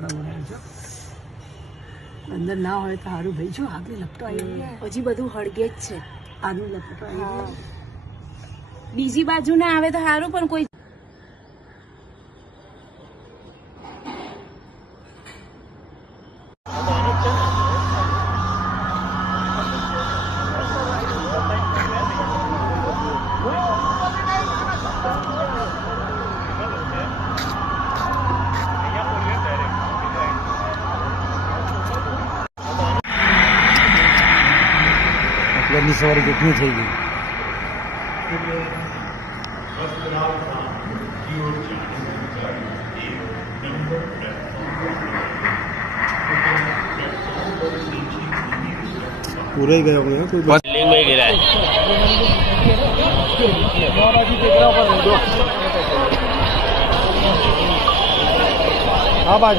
ચડાવવાનું છે અંદર ના હોય તો સારું ભાઈ જો આગળ લપટો આવી ગયા હજી બધું હળગે જ છે આગળ લપટો આવી ગયા બીજી બાજુ ના આવે તો સારું પણ કોઈ ની સવારે કેટલી થઈ ગઈ પૂરાઈ ગયો કોઈ बिल्डिंग में गिरा है આ બાજુ